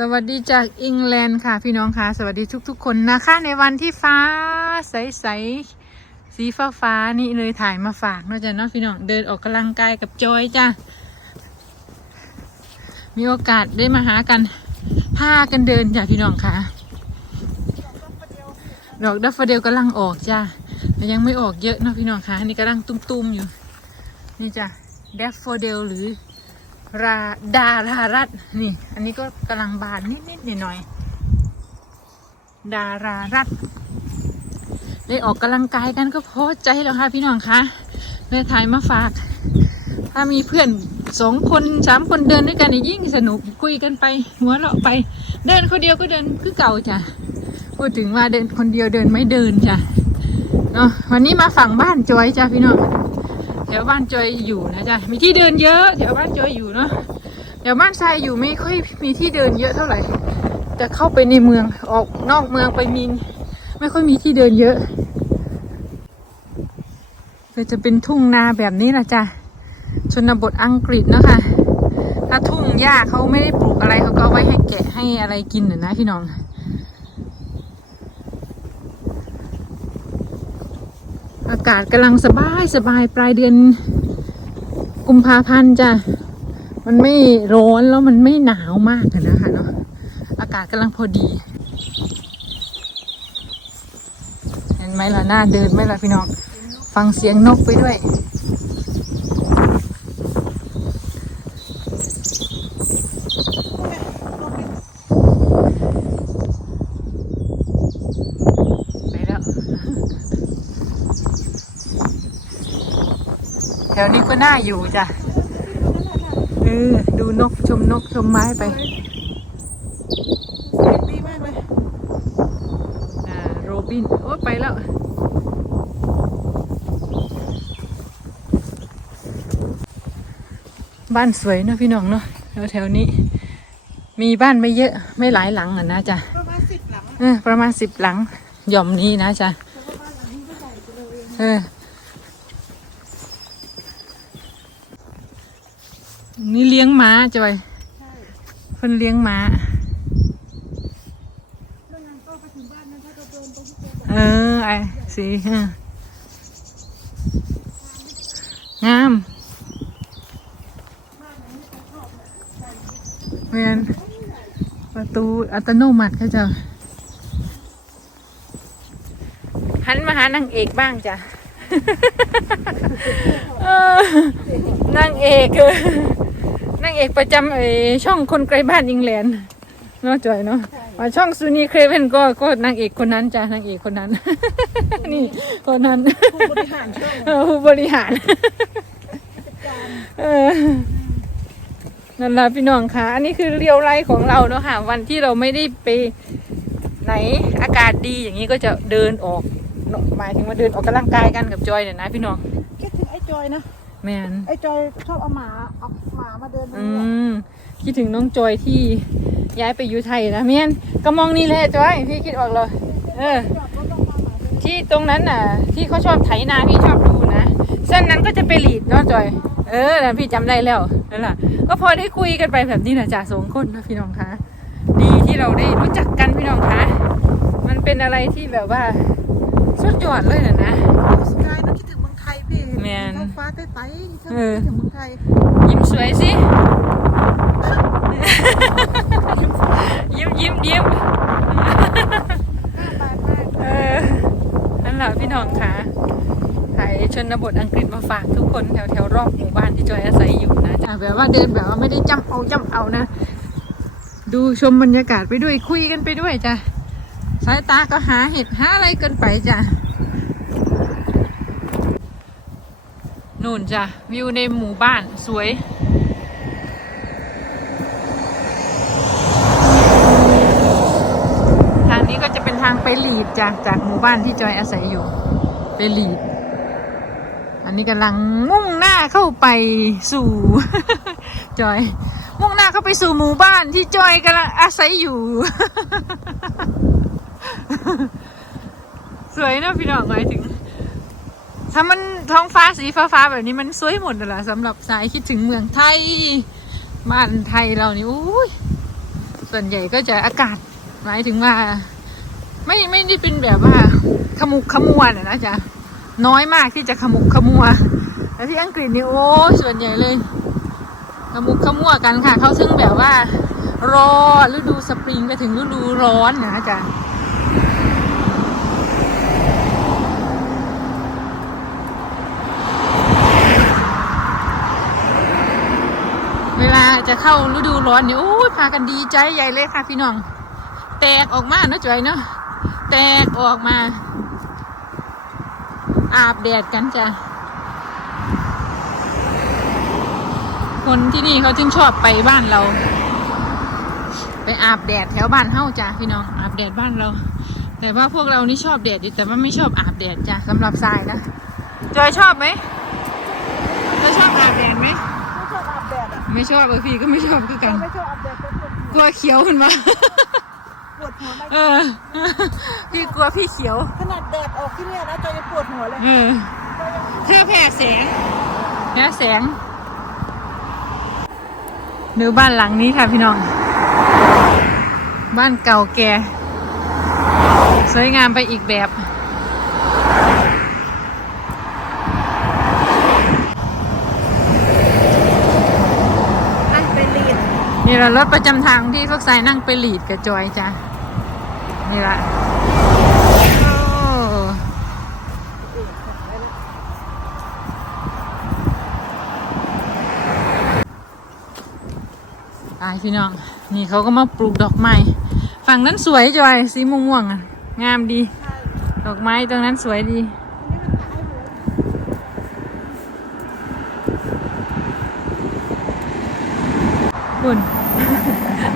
สวัสดีจากอังกฤษค่ะพี่น้องค่ะ สวัสดีทุก ๆ คนนะคะ ในวันที่ฟ้าใสๆสีฟ้าฟ้าๆนี่เลยถ่ายมาฝากเนอะจ๊ะเนาะพี่น้องเดินออกกำลังกายกับจอยจ้ะมีโอกาสได้มาหากันพากันเดินจ้ะพี่น้องค่ะ ดอกดัฟเฟเดลกำลังออกจ้ะแต่ยังไม่ออกเยอะนะพี่น้องค่ะนนี้กำลังตุ้มๆอยู่ นี่จ้ะดัฟเฟเดลหรือ ราดารารัตน์นี่ อันนี้ก็กำลังบานนิดๆหน่อยๆดารารัตน์ได้ออกกำลังกายกันก็พอใจแล้วค่ะพี่น้องคะเลยถ่ายมาฝาก ถ้ามีเพื่อนสองคนสามคนเดินด้วยกันยิ่งสนุกคุยกันไป หัวเราะไป เดินคนเดียวก็เดินคือเก่าจ้ะพูดถึงว่าเดินคนเดียวเดินไม่เดินจ้ะเนาะวันนี้มาฝั่งบ้านจอยจ้ะพี่น้อง แถวบ้านจอยอยู่นะจ๊ะมีที่เดินเยอะ แถวบ้านจอยอยู่เนาะแถวบ้านทรายอยู่ไม่ค่อยมีที่เดินเยอะเท่าไหร่จะเข้าไปในเมืองออกนอกเมืองไปมีไม่ค่อยมีที่เดินเยอะก็จะเป็นทุ่งนาแบบนี้ละจ้ะชนบทอังกฤษเนาะคะถ้าทุ่งหญ้าเขาไม่ได้ปลูกอะไรเขาก็ไว้ให้แกะให้อะไรกินน่ะนะพี่น้อง อากาศกำลังสบายสบายปลายเดือนกุมภาพันธ์จ้ะมันไม่ร้อนแล้วมันไม่หนาวมากนะคะเนาะอากาศกำลังพอดี เห็นไหมล่ะหน้าเดินไหมล่ะพี่น้อง ฟังเสียงนกไปด้วย ไปแล้ว แถวนี้ก็น่าอยู่จ้ะเออดูนกชมนกชมไม้ไปดีมากเลยอ่าโรบิน โอ้ไปแล้วบ้านสวยเนอะพี่น้องเนาะแถวแถวๆนี้ มีบ้านไม่เยอะไม่หลายหลังอะนะจ๊ะประมาณสิบหลังเออประมาณสิบหลังหย่อมนี้นะจ๊ะแต่ว่าบ้านหลังนี้ก็ใหญ่ไปเลยเออ นี่เลี้ยงม้าจอยใช่เพิ่นเลี้ยงม้าแล้วงานก็ไปถึงบ้านนั้นถ้าเราเดินไปที่เจอเออไอ้สีเอองามบ้านนั้นไม่ใครชอบเนี่ยใหญ่เวียนประตูอัตโนมัติเขาจะหันมาหานางเอกบ้างจ้ะเออนางเอกเออ นางเอกประจำไอช่องคนไกลบ้านอิงแลนด์เนาะจอยเนาะว่าช่องซูนีเครเวนก็ก็นางเอกคนนั้นจ้ะนางเอกคนนั้น นี่คนนั้นผู้บริหารช่องเออผู้บริหารเออนั่นละพี่น้องค่ะ อันนี้คือเรียวไลฟ์ของเราเนาะค่ะ วันที่เราไม่ได้ไปไหนอากาศดีอย่างนี้ก็จะเดินออกเนอะหมายถึงว่าเดินออกกำลังกายกันกับจอยเนี่ยนะพี่น้องคิดถึงไอ้จอยนะแมนไอ้จอยชอบเอาหมาเอาห มามาเดินตรงอืนี้มคิดถึงน้องจอยที่ย้ายไปอยู่ไทยนะแมนก็มองนี่แหละจอยพี่คิดออกเลยเออจอดรถต้องมาหมาเดินที่ตรงนั้นน่ะ ที่เขาชอบไถนาพี่ชอบดูนะเส้นนั้นก็จะไปหลีดเนาะจอย เออแล้วพี่จำได้แล้วนั่นแหละก็พอได้คุยกันไปแบบนี้นะจ่าสองคนนะพี่น้องคะดีที่เราได้รู้จักกันพี่น้องคะมันเป็นอะไรที่แบบว่าสุดยอดเลยนะนะสกายนะคิดถึงเมืองไทยพี่ แมนท้องฟ้าใต้ๆคิดเออถึงเมืองไทยยิ้มสวยสิ ยิ้มยิ้มยิ้มน่าตายมากเออนั่นแหละพี่น้องคะถ่ายชนบทอังกฤษมาฝากทุกคนแถวแถวๆรอบหมู่บ้านที่จอยอาศัยอยู่นะจ๊ะแบบว่าเดินแบบว่าไม่ได้จำเอาจำเอานะ ดูชมบรรยากาศไปด้วยคุยกันไปด้วยจ้ะสายตาก็หาเห็ดหาอะไรเกินไปจ้ะ นู่นจ้ะ วิวในหมู่บ้านสวย ทางนี้ก็จะเป็นทางไปหลีดจ้ะ จากหมู่บ้านที่จอยอาศัยอยู่ ไปหลีด อันนี้กำลังมุ่งหน้าเข้าไปสู่ จอย มุ่งหน้าเข้าไปสู่หมู่บ้านที่จอยกำลังอาศัยอยู่ สวยนะพี่น้องหมายถึง ถ้ามันท้องฟ้าสีฟ้าๆแบบนี้มันสวยหมดเลยล่ะสำหรับสายคิดถึงเมืองไทยบ้านไทยเรานี่อุ้ยส่วนใหญ่ก็จะอากาศหมายถึงว่า ไม่ไม่ได้เป็นแบบว่า ขมุกขมัวนะนะจ๊ะน้อยมากที่จะขมุกขมัวแต่ที่อังกฤษนี่โอ้ส่วนใหญ่เลย ขมุกขมัวกันค่ะ เขาซึ่งแบบว่ารอฤดูสปริงไปถึงฤดูร้อนนะจ๊ะ ลาจะเข้าฤดูร้อนเนี่ยโอ้ยพากันดีใจใหญ่เลยค่ะพี่น้อง แตกออกมาเนอะจอยเนาะแตกออกมา อาบแดดกันจ้ะคนที่นี่เขาจึงชอบไปบ้านเรา ไปอาบแดดแถวบ้านเฮ้าจ้ะพี่น้องอาบแดดบ้านเรา แต่ว่าพวกเรานี่ชอบแดดอยู่แต่ว่าไม่ชอบอาบแดดจ้ะสำหรับทรายนะจอยชอบไหม ไม่ชอบเออพี่ก็ไม่ชอบคือกัน ไม่ชอบอาบแดดเป็นปวดกลัวเขียวขึ้นมาปวดหัวไหมเออ พี่กลัวพี่เขียว ขนาดแดดออกที่เนี่ยนะจอยยังปวดหัวเลยเออ เธอแพ้แสงแพ้แสงดูบ้านหลังนี้ค่ะพี่น้อง บ้านเก่าแก่ สวยงามไปอีกแบบ นั่งไปเรีย นี่แหละรถประจำทางที่พวกสายนั่งไปหลีดกับจอยจ้ะ นี่ละตายพี่น้อง นี่เขาก็มาปลูกดอกไม้ ฝั่งนั้นสวยจอย สีม่วงๆงามดี ดอกไม้ตรงนั้นสวยดี อันนี้มันตายหมด คุณ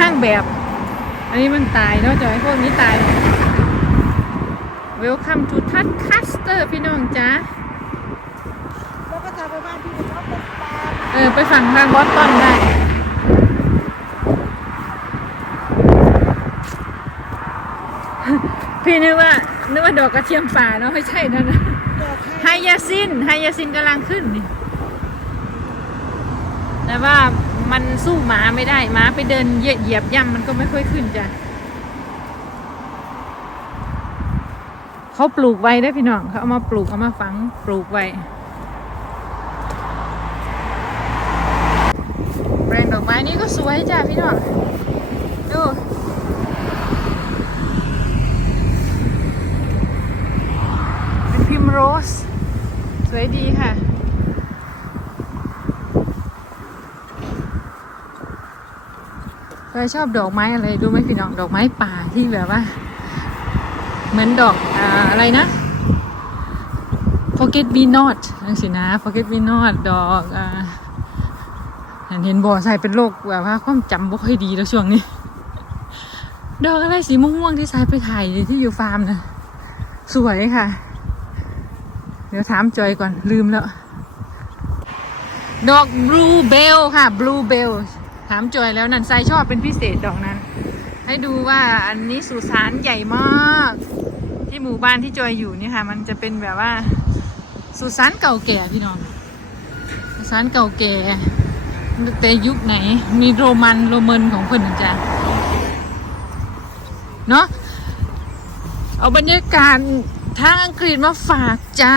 นั่งแบบ อันนี้มันตายเนาะจอยพวกนี้ตาย Welcome to Tat Caster พี่น้องจ้าแล้วก็จะไปบ้านพี่เขาเป็นปลาเออ ไปฝั่งทางบอสตันได้พี่นึกว่านึกว่าดอกกระเทียมป่าเนาะไม่ใช่นะนะดอกไฮยาซินไฮยาซินกำลังขึ้นนี่แต่ว่า มันสู้หมาไม่ได้หมาไปเดินเหยียบย่ำมันก็ไม่ค่อยขึ้นจ้ะเขาปลูกไว้ได้พี่น้องเขาเอามาปลูกเอามาฝังปลูกไว้แบรงดอกไม้นี่ก็สวยจ้ะพี่น้องดูเป็นพิมโรส สวยดีค่ะ เคยชอบดอกไม้อะไรดูไหมพี่น้องดอกไม้ป่าที่แบบว่า เหมือนดอกออะไรนะ forget me not นั่นสินะ forget me not ดอกอเห็นเห็นบ่อใส่เป็นโรคแบบว่าความจำบ่ค่อยดีแล้วช่วงนี้ ดอกอะไรสีม่วงๆที่สายไปถ่ายที่อยู่ฟาร์มนะสวยค่ะ เดี๋ยวถามจอยก่อนลืมแล้ว ดอกบลูเบลค่ะบลูเบล ถามจอยแล้วนันไซชอบเป็นพิเศษดอกนั้น ให้ดูว่าอันนี้สุสานใหญ่มาก ที่หมู่บ้านที่จอยอยู่นี่ค่ะ มันจะเป็นแบบว่าสุสานเก่าแก่พี่น้องสุสานเก่าแก่แต่ยุคไหน มีโรมันโรเมนของเพิ่นจ้ะเนาะเอาบรรยากาศทางอังกฤษมาฝากจ้า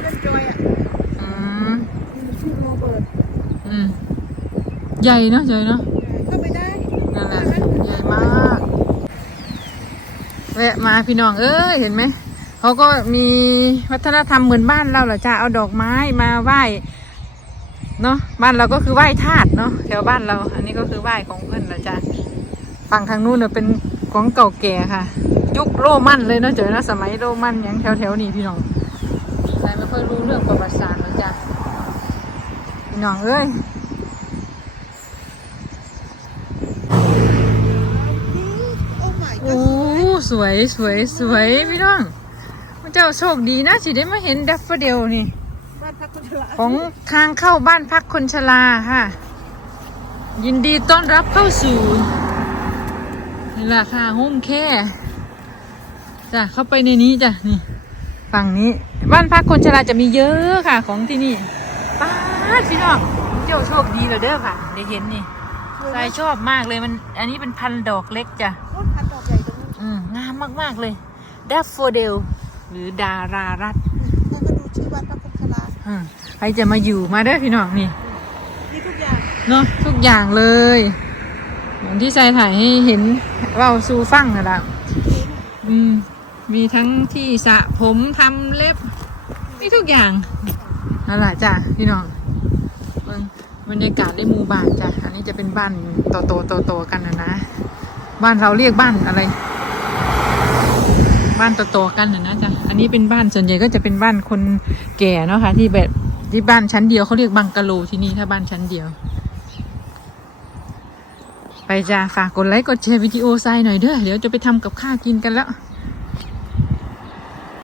เล่นจอยอะ อืม ชื่อโรเบิร์ต อืม ใหญ่เนาะใหญ่เนาะเข้าไปได้นั่นแหละใหญ่มากแวะมาพี่น้องเอ้ยเห็นไหมเขาก็มีวัฒนธรรมเหมือนบ้านเราเหรอจ้าเอาดอกไม้มาไหว้เนาะบ้านเราก็คือไหว้ธาตุเนาะแถวบ้านเรา อันนี้ก็คือไหว้ของเพื่อนเหรอจ้าฝั่งทางนู้นเน่ะเป็นของเก่าแก่ค่ะ ยุคโรมันเลยเนาะเจอนะสมัยโรมันหยังแถวแถวๆนี้พี่น้องใครไม่ค่อยรู้เรื่องประวัติศาสตร์หรอกจ้าพี่น้องเอ้ย โอ้ my โอ้ god สวยสวยสวยพี่น้องพระเจ้าโชคดีนะสิได้มาเห็นดัฟเฟอร์เดลนี่ บ้านพักคนชราของทางเข้าบ้านพักคนชราค่ะเยินดีต้อนรับเข้าสู่นี่ราคาโฮมแค่จ้ะเข้าไปในนี้จ้ะนี่ ฝั่งนี้บ้านพักคนชราจะมีเยอะค่ะ ของที่นี่ป้าดพี่น้องเจ้าโชคดีเลยเด้อค่ะได้เห็นนี่ทรายชอบมากเลยมัน อันนี้เป็นพันธุ์ดอกเล็กจ้ะ งามมาก ๆ เลยด a ฟโฟเดลหรือดารารัตแล้วก็ดูชื่อวัดพระพุทธลาอืมใครจะมาอยู่มาเด้อพี่น้องนี่ มีทุกอย่างเนาะทุกอย่างเลยอย่างที่ชายถ่ายให้เห็นเว่าซูฟังนะล่ะอืม มีทั้งที่สระผมทำเล็บมีทุกอย่างนั่นแหละจ้ะพี่น้องเบิ่งบรรยากาศได้หมู่บ้านจ้ะอันนี้จะเป็นบ้านโตโตโตโตๆกันนะนะ บ้านเราเรียกบ้านอะไร บ้านโตๆกันนะนะจ๊ะอันนี้เป็นบ้านส่วนใหญ่ก็จะเป็นบ้านคนแก่เนาะค่ะที่แบบที่บ้านชั้นเดียวเขาเรียกบังกะโลที่นี่ถ้าบ้านชั้นเดียว ไปจ้าฝากกดไลค์กดแชร์วิดีโอไซหน่อยเด้อเดี๋ยวจะไปทำกับข้ากินกันแล้ว